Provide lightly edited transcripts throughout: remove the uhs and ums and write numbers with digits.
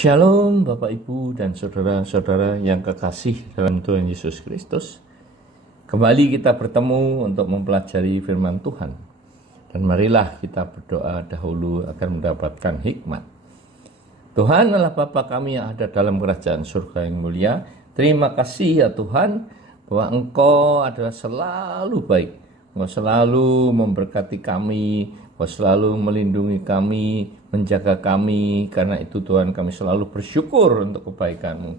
Shalom Bapak Ibu dan saudara-saudara yang kekasih dalam Tuhan Yesus Kristus. Kembali kita bertemu untuk mempelajari firman Tuhan. Dan marilah kita berdoa dahulu agar mendapatkan hikmat. Tuhan adalah Bapa kami yang ada dalam kerajaan surga yang mulia. Terima kasih ya Tuhan bahwa Engkau adalah selalu baik. Engkau selalu memberkati kami, Engkau selalu melindungi kami, menjaga kami. Karena itu Tuhan, kami selalu bersyukur untuk kebaikan-Mu.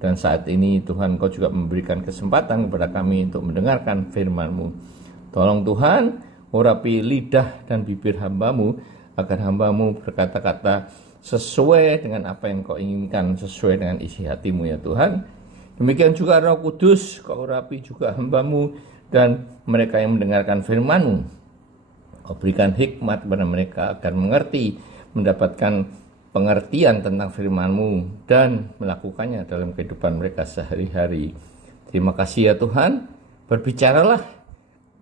Dan saat ini Tuhan, Engkau juga memberikan kesempatan kepada kami untuk mendengarkan firman-Mu. Tolong Tuhan, urapi lidah dan bibir hamba-Mu, agar hamba-Mu berkata-kata sesuai dengan apa yang Kau inginkan, sesuai dengan isi hati-Mu ya Tuhan. Demikian juga Roh Kudus, Kau urapi juga hamba-Mu dan mereka yang mendengarkan firman-Mu. Kau berikan hikmat kepada mereka agar mengerti, mendapatkan pengertian tentang firman-Mu dan melakukannya dalam kehidupan mereka sehari-hari. Terima kasih ya Tuhan, berbicaralah,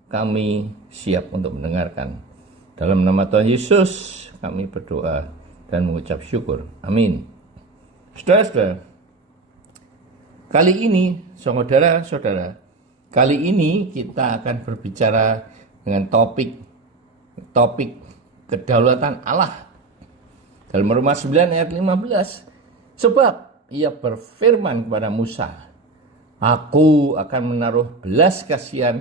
kami siap untuk mendengarkan. Dalam nama Tuhan Yesus kami berdoa dan mengucap syukur. Amin. Saudara-saudara, kali ini saudara-saudara, kali ini kita akan berbicara dengan topik kedaulatan Allah. Dalam Roma 9 ayat 15, sebab ia berfirman kepada Musa, aku akan menaruh belas kasihan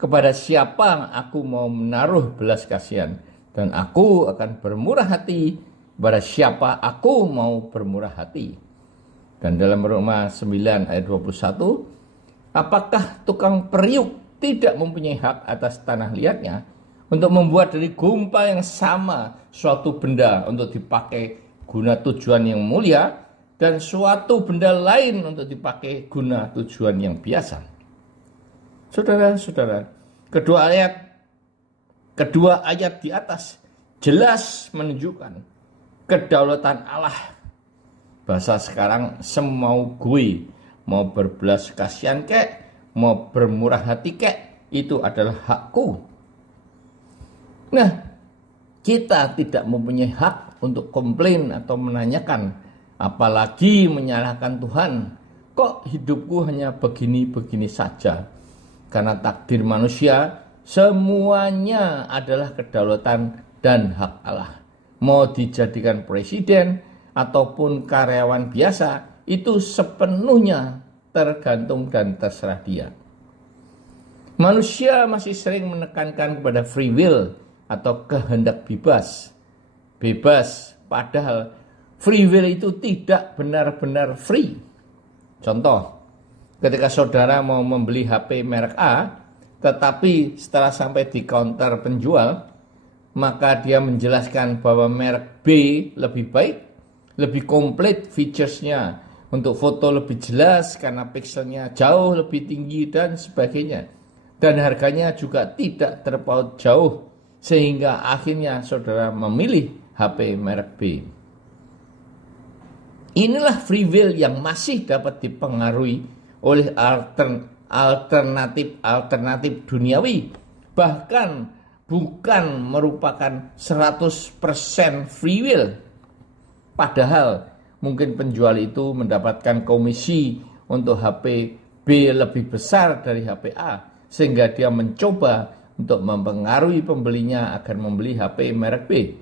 kepada siapa aku mau menaruh belas kasihan, dan aku akan bermurah hati kepada siapa aku mau bermurah hati. Dan dalam Roma 9 ayat 21, apakah tukang periuk tidak mempunyai hak atas tanah liatnya untuk membuat dari gumpal yang sama suatu benda untuk dipakai guna tujuan yang mulia dan suatu benda lain untuk dipakai guna tujuan yang biasa? Saudara-saudara, kedua ayat di atas jelas menunjukkan kedaulatan Allah. Bahasa sekarang, semau gue, mau berbelas kasihan kek, mau bermurah hati kek, itu adalah hakku. Nah, kita tidak mempunyai hak untuk komplain atau menanyakan, apalagi menyalahkan Tuhan. Kok hidupku hanya begini-begini saja? Karena takdir manusia semuanya adalah kedaulatan dan hak Allah. Mau dijadikan presiden ataupun karyawan biasa, itu sepenuhnya tergantung dan terserah dia. Manusia masih sering menekankan kepada free will atau kehendak bebas. Padahal free will itu tidak benar-benar free. Contoh, ketika saudara mau membeli HP merek A, tetapi setelah sampai di counter penjual, maka dia menjelaskan bahwa merek B lebih baik, lebih komplit featuresnya, untuk foto lebih jelas karena pixelnya jauh lebih tinggi dan sebagainya. Dan harganya juga tidak terpaut jauh, sehingga akhirnya saudara memilih HP merek B. Inilah free will yang masih dapat dipengaruhi oleh alternatif duniawi, bahkan bukan merupakan 100% free will. Padahal mungkin penjual itu mendapatkan komisi untuk HP B lebih besar dari HP A, sehingga dia mencoba untuk mempengaruhi pembelinya agar membeli HP merek B.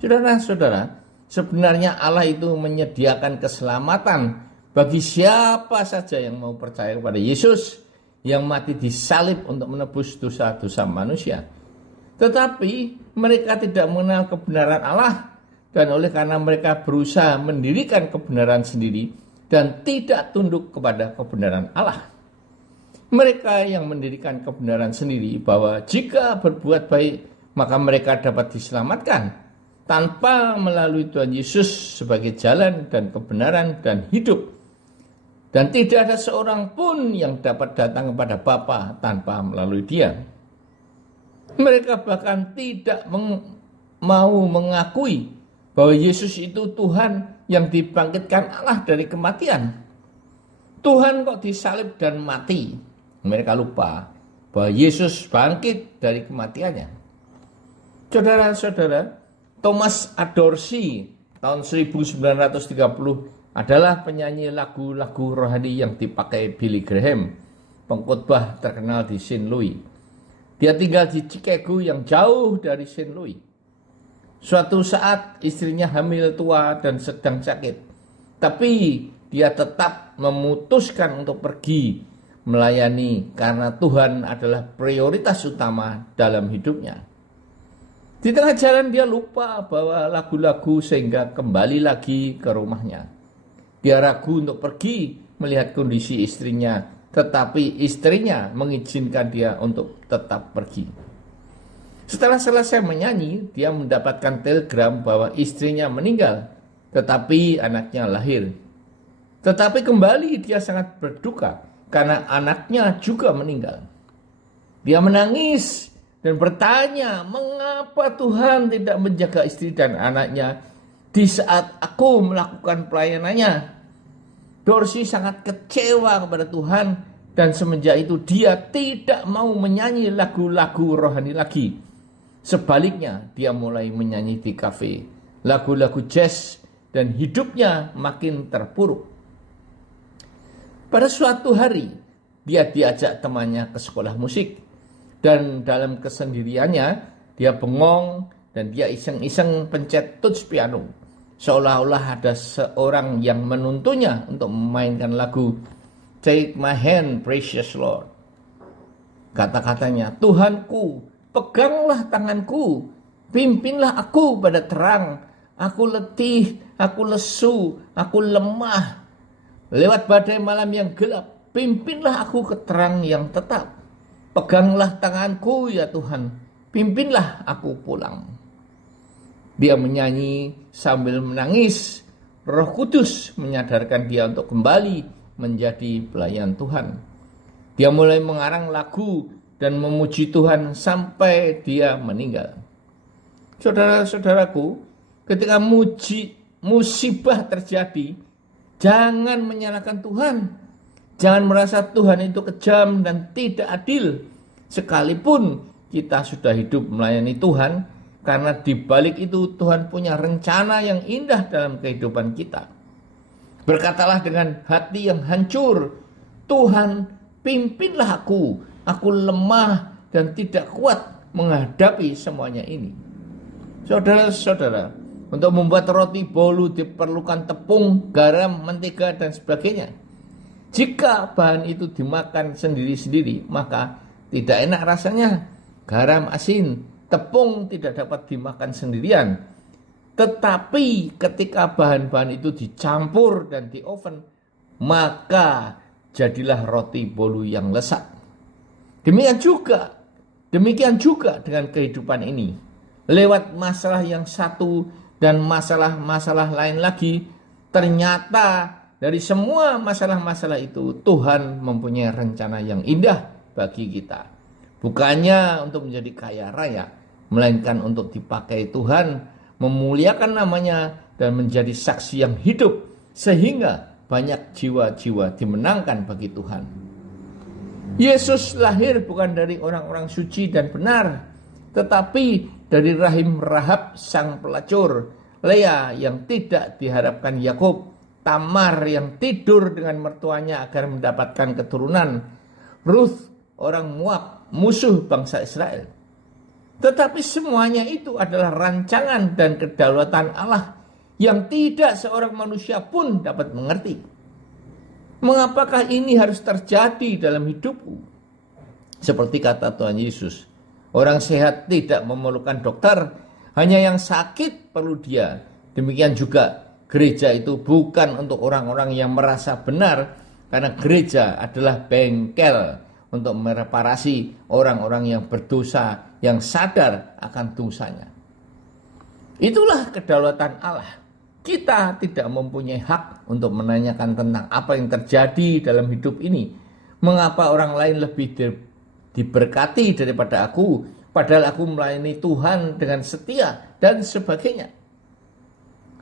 Saudara-saudara, sebenarnya Allah itu menyediakan keselamatan bagi siapa saja yang mau percaya kepada Yesus yang mati disalib untuk menebus dosa-dosa manusia. Tetapi mereka tidak mengenal kebenaran Allah, dan oleh karena mereka berusaha mendirikan kebenaran sendiri dan tidak tunduk kepada kebenaran Allah. Mereka yang mendirikan kebenaran sendiri bahwa jika berbuat baik maka mereka dapat diselamatkan tanpa melalui Tuhan Yesus sebagai jalan dan kebenaran dan hidup. Dan tidak ada seorang pun yang dapat datang kepada Bapa tanpa melalui Dia. Mereka bahkan tidak mau mengakui bahwa Yesus itu Tuhan yang dibangkitkan Allah dari kematian. Tuhan kok disalib dan mati? Mereka lupa bahwa Yesus bangkit dari kematiannya. Saudara-saudara, Thomas A. Dorsey tahun 1930 adalah penyanyi lagu-lagu rohani yang dipakai Billy Graham, pengkhotbah terkenal di St. Louis. Dia tinggal di Chicago yang jauh dari St. Louis. Suatu saat istrinya hamil tua dan sedang sakit, tapi dia tetap memutuskan untuk pergi melayani karena Tuhan adalah prioritas utama dalam hidupnya. Di tengah jalan dia lupa bawa lagu-lagu sehingga kembali lagi ke rumahnya. Dia ragu untuk pergi melihat kondisi istrinya, tetapi istrinya mengizinkan dia untuk tetap pergi. Setelah selesai menyanyi, dia mendapatkan telegram bahwa istrinya meninggal, tetapi anaknya lahir. Tetapi kembali dia sangat berduka karena anaknya juga meninggal. Dia menangis dan bertanya, mengapa Tuhan tidak menjaga istri dan anaknya di saat aku melakukan pelayanannya? Dorsey sangat kecewa kepada Tuhan dan semenjak itu dia tidak mau menyanyi lagu-lagu rohani lagi. Sebaliknya, dia mulai menyanyi di kafe, lagu-lagu jazz, dan hidupnya makin terpuruk. Pada suatu hari, dia diajak temannya ke sekolah musik, dan dalam kesendiriannya, dia bengong dan dia iseng-iseng pencet touch piano, seolah-olah ada seorang yang menuntunnya untuk memainkan lagu Take My Hand, Precious Lord. Kata-katanya, Tuhanku, peganglah tanganku, pimpinlah aku pada terang. Aku letih, aku lesu, aku lemah. Lewat badai malam yang gelap, pimpinlah aku ke terang yang tetap. Peganglah tanganku ya Tuhan, pimpinlah aku pulang. Dia menyanyi sambil menangis. Roh Kudus menyadarkan dia untuk kembali menjadi pelayan Tuhan. Dia mulai mengarang lagu dan memuji Tuhan sampai dia meninggal. Saudara-saudaraku, ketika musibah terjadi, jangan menyalahkan Tuhan. Jangan merasa Tuhan itu kejam dan tidak adil. Sekalipun kita sudah hidup melayani Tuhan, karena di balik itu Tuhan punya rencana yang indah dalam kehidupan kita. Berkatalah dengan hati yang hancur, Tuhan, pimpinlah aku lemah dan tidak kuat menghadapi semuanya ini. Saudara-saudara, untuk membuat roti bolu diperlukan tepung, garam, mentega, dan sebagainya. Jika bahan itu dimakan sendiri-sendiri, maka tidak enak rasanya. Garam asin, tepung tidak dapat dimakan sendirian. Tetapi ketika bahan-bahan itu dicampur dan di oven, maka jadilah roti bolu yang lezat. Demikian juga dengan kehidupan ini. Lewat masalah yang satu dan masalah-masalah lain lagi, ternyata dari semua masalah-masalah itu Tuhan mempunyai rencana yang indah bagi kita. Bukannya untuk menjadi kaya raya, melainkan untuk dipakai Tuhan, memuliakan namanya dan menjadi saksi yang hidup sehingga banyak jiwa-jiwa dimenangkan bagi Tuhan. Yesus lahir bukan dari orang-orang suci dan benar, tetapi dari rahim Rahab sang pelacur, Lea yang tidak diharapkan Yakub, Tamar yang tidur dengan mertuanya agar mendapatkan keturunan, Ruth orang Moab, musuh bangsa Israel. Tetapi semuanya itu adalah rancangan dan kedaulatan Allah yang tidak seorang manusia pun dapat mengerti. Mengapakah ini harus terjadi dalam hidupku? Seperti kata Tuhan Yesus, orang sehat tidak memerlukan dokter, hanya yang sakit perlu dia. Demikian juga gereja itu bukan untuk orang-orang yang merasa benar, karena gereja adalah bengkel untuk mereparasi orang-orang yang berdosa, yang sadar akan dosanya. Itulah kedaulatan Allah. Kita tidak mempunyai hak untuk menanyakan tentang apa yang terjadi dalam hidup ini. Mengapa orang lain lebih diberkati daripada aku, padahal aku melayani Tuhan dengan setia dan sebagainya.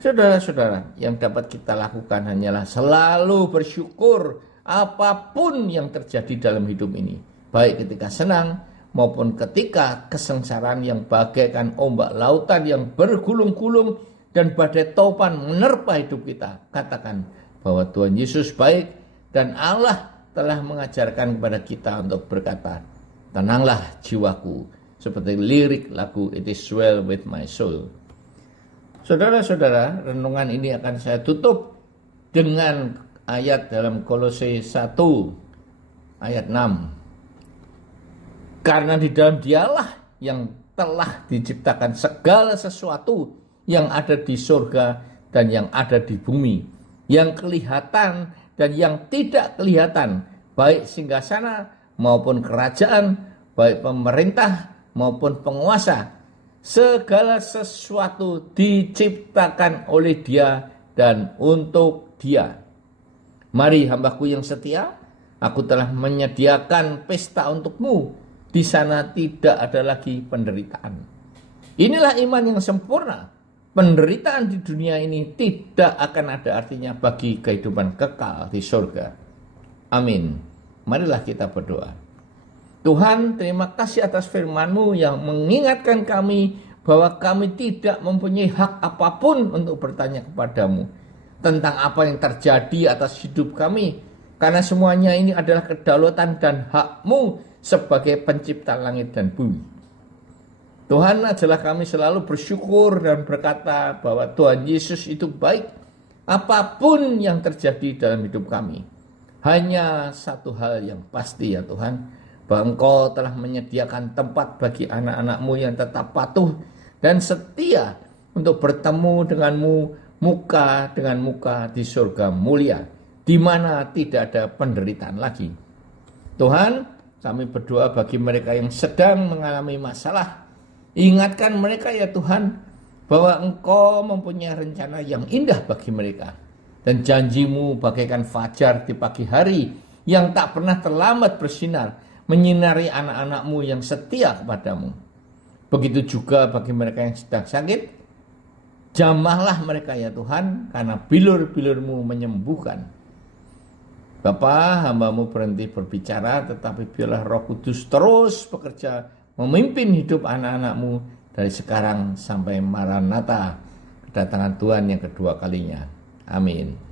Saudara-saudara, yang dapat kita lakukan hanyalah selalu bersyukur apapun yang terjadi dalam hidup ini, baik ketika senang maupun ketika kesengsaraan yang bagaikan ombak lautan yang bergulung-gulung dan badai topan menerpa hidup kita, katakan bahwa Tuhan Yesus baik dan Allah telah mengajarkan kepada kita untuk berkata, tenanglah jiwaku, seperti lirik lagu It Is Well With My Soul. Saudara-saudara, renungan ini akan saya tutup dengan ayat dalam Kolose 1 ayat 6. Karena di dalam Dialah yang telah diciptakan segala sesuatu yang ada di surga dan yang ada di bumi, yang kelihatan dan yang tidak kelihatan, baik singgasana maupun kerajaan, baik pemerintah maupun penguasa. Segala sesuatu diciptakan oleh Dia dan untuk Dia. Mari hambaku yang setia, aku telah menyediakan pesta untukmu. Di sana tidak ada lagi penderitaan. Inilah iman yang sempurna. Penderitaan di dunia ini tidak akan ada artinya bagi kehidupan kekal di surga. Amin. Marilah kita berdoa. Tuhan, terima kasih atas firman-Mu yang mengingatkan kami bahwa kami tidak mempunyai hak apapun untuk bertanya kepadamu tentang apa yang terjadi atas hidup kami. Karena semuanya ini adalah kedaulatan dan hak-Mu sebagai pencipta langit dan bumi. Tuhan, ajarlah kami selalu bersyukur dan berkata bahwa Tuhan Yesus itu baik apapun yang terjadi dalam hidup kami. Hanya satu hal yang pasti ya Tuhan, bahwa Engkau telah menyediakan tempat bagi anak-anak-Mu yang tetap patuh dan setia untuk bertemu denganmu muka dengan muka di surga mulia, di mana tidak ada penderitaan lagi. Tuhan, kami berdoa bagi mereka yang sedang mengalami masalah. Ingatkan mereka ya Tuhan, bahwa Engkau mempunyai rencana yang indah bagi mereka. Dan janji-Mu bagaikan fajar di pagi hari yang tak pernah terlambat bersinar, menyinari anak-anak-Mu yang setia kepadamu. Begitu juga bagi mereka yang sedang sakit, jamahlah mereka ya Tuhan, karena bilur-bilur-Mu menyembuhkan. Bapa, hamba-Mu berhenti berbicara, tetapi biarlah Roh Kudus terus bekerja, memimpin hidup anak-anak-Mu dari sekarang sampai Maranatha, kedatangan Tuhan yang kedua kalinya. Amin.